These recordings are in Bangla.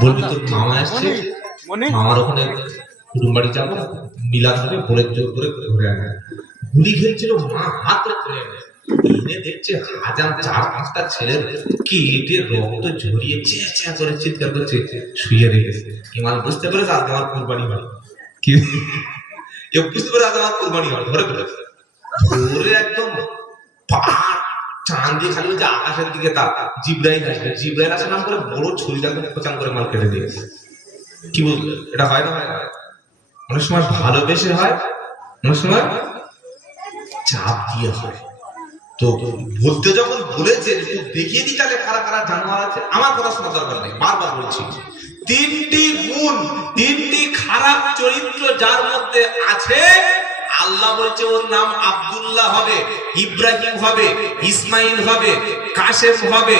বলবি তোর মামা আসছে, মামার ওখানে কুটুম বাড়ি যাবো, মিলাদ হবে, বলে জোর করে ঘুরে আনে। গুলি খেলছিল, মা হাত ধরে এনে দেখছে হাজার 4-5টা ছেলের কেটে রক্ত ঝরিয়ে চেঁ চেঁ করে চিৎকার করছে, শুয়ে রেখেছে। ইমাম বুঝতে পেরেছে আজ আমার কুরবানি হয়, কি বুঝতে পেরে আজ আমার কুরবানি হয়, ধরে ফেলেছে। ধরে একদম চাঁদ দিয়ে খালি হচ্ছে আকাশের দিকে তা জিব্রাইল আসবে, জিব্রাইল আসার নাম করে বড় ছুরিটা খোঁচান করে মাল কেটে দিয়েছে। কি বলবে, এটা হয় না? হয় না? অনেক সময় ভালোবেসে হয়, অনেক সময় চাপ দিয়ে হয়। তো বলতে যখন বলেছে দেখিয়ে দিই তাহলে কারা কারা জানোয়ার আছে। আমার কথা শোনা দরকার নেই, বারবার বলছি, 3টি গুণ, 3টি খারাপ চরিত্র যার মধ্যে আছে, আল্লাহ বলছে ওর নাম আব্দুল্লাহ হবে, ইব্রাহিম হবে, ইসমাইল হবে, কাসেম হবে।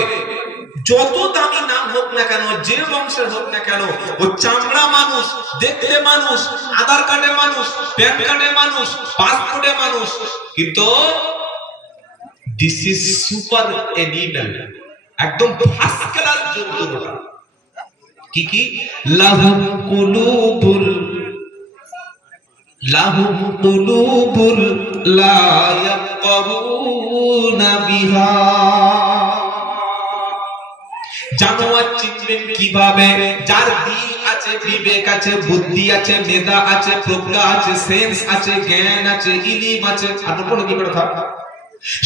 যত দামি নাম হোক না কেন, যে বংশের হোক না কেন, ও চামড়া মানুষ, দেখতে মানুষ, আধার কার্ডে মানুষ, প্যান কার্ডে মানুষ, পাসপোর্টে মানুষ, কিন্তু দিস ইজ সুপার এনিম্যাল, একদম ফার্স্ট ক্লাস জন্তুটা। কি কি? লাহুম কুলুবুল লা ইয়াফকাহুনা বিহা। জানোয়ার চিনবেন কিভাবে? যার দিল আছে, বিবেক আছে, বুদ্ধি আছে, মেধা আছে, প্রজ্ঞা আছে, সেন্স আছে, জ্ঞান আছে, ইলম আছে, আর কোনো কি কথা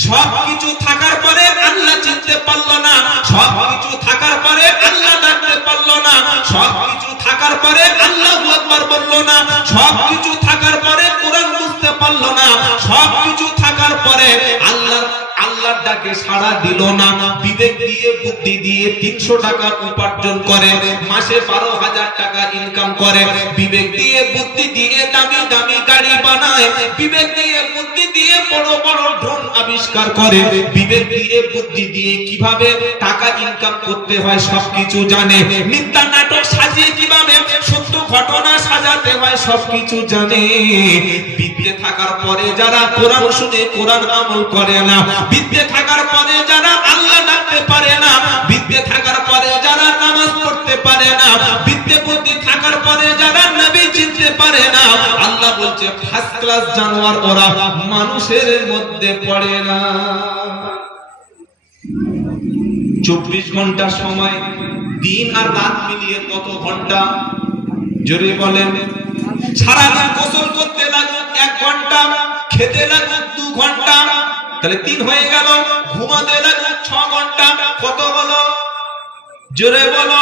সবকিছু থাকার পরে আল্লাহ চিনতে পারলো না, সবকিছু থাকার পরে আল্লাহ ডাকতে পারলো না, সবকিছু থাকার পরে আল্লাহু আকবার বললো না, সবকিছু থাকার পরে কোরআন বুঝতে পারলো না, সবকিছু থাকার পরে আল্লাহর ডাকে সাড়া দিল না। বিবেক দিয়ে, বুদ্ধি দিয়ে 300 টাকা উপার্জন করে, মাসে 12,000 টাকা ইনকাম করে, বিবেক দিয়ে, বুদ্ধি দিয়ে দামি দামি গাড়ি বানায়, বিবেক দিয়ে, বুদ্ধি দিয়ে বড় বড় ড্রোন আবিষ্কার করে, বিবেক দিয়ে, বুদ্ধি দিয়ে কিভাবে টাকা ইনকাম করতে হয় সবকিছু জানে, মিথ্যা নাটক সাজিয়ে কিভাবে সত্য ঘটনা সাজাতে হয় সবকিছু জানে। বিদ্যে থাকার পরে যারা কোরআন শুনে কোরআন আমল করে না, বিদ্যে থাকার পরে যারা আল্লাহ ডাকতে পারে না, বিদ্যে থাকার পরে যারা নামাজ পড়তে পারে না, বিদ্যে বুদ্ধি থাকার পরে যারা নবী চিনতে পারে না, আল্লাহ বলছে ফার্স্ট ক্লাস জানোয়ার ওরা, মানুষের মধ্যে পড়ে না। 24 ঘন্টা সময়, দিন আর রাত মিলিয়ে কত ঘন্টা? জোরে বলেন। সারাদিন গোসল করতে লাগুক 1 ঘন্টা, খেতে লাগুক 2 ঘন্টা, তাহলে 3 হয়ে গেল। ঘুমাতে লাগুক 6 ঘন্টা, কত হলো? জোরে বলো।